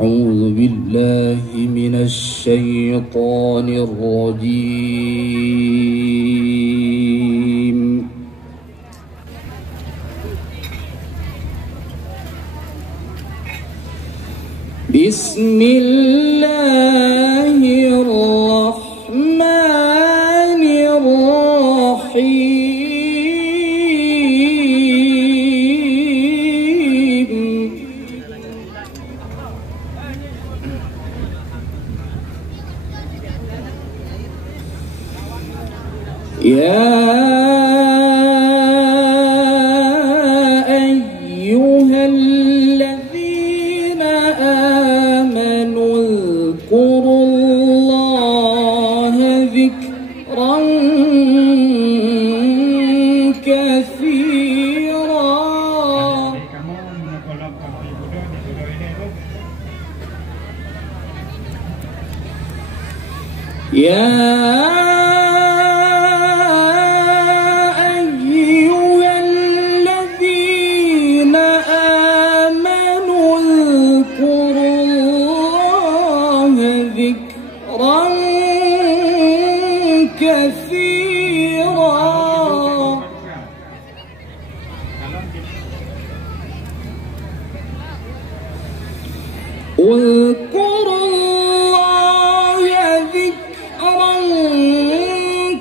أعوذ بالله من الشيطان الرجيم. بسم الله الرحمن الرحيم. يا أيها الذين آمنوا اذكروا الله ذكرا كثيرا. اذكروا الله ذكرا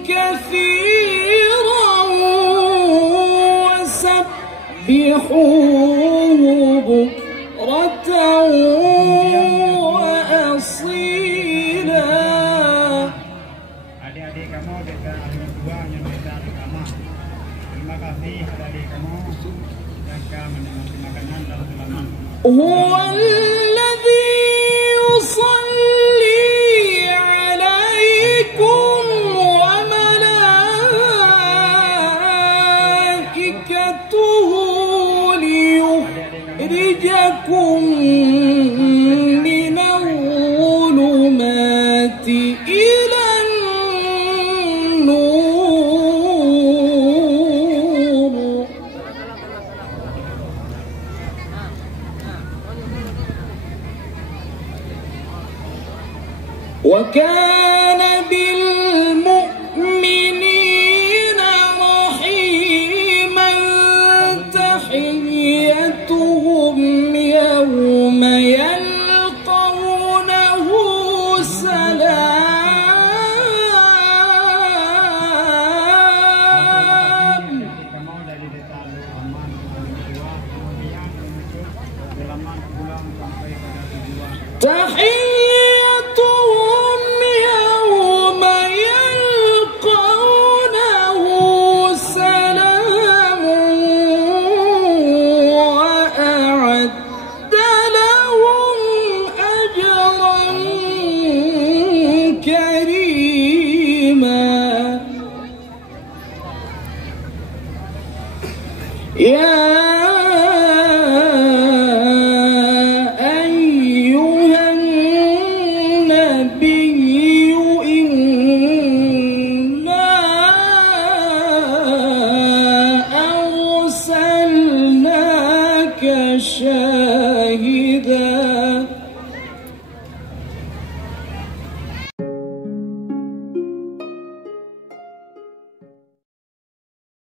كثيرا وسبحوه بكرة وأصيلا. Adik-adik kamu dekat adik tua yang dekat agama. Terima kasih adik kamu jaga menikmati makanan dan selamat. هو الذي يصلي عليكم وملائكته ليخرجكم من الظلمات إلى النور. وكان بالمؤمنين رحيما. تحيتهم يوم يلقونه سلام. تحيتهم يوم يلقونه سلام وأعد لهم أجرا كريما. يا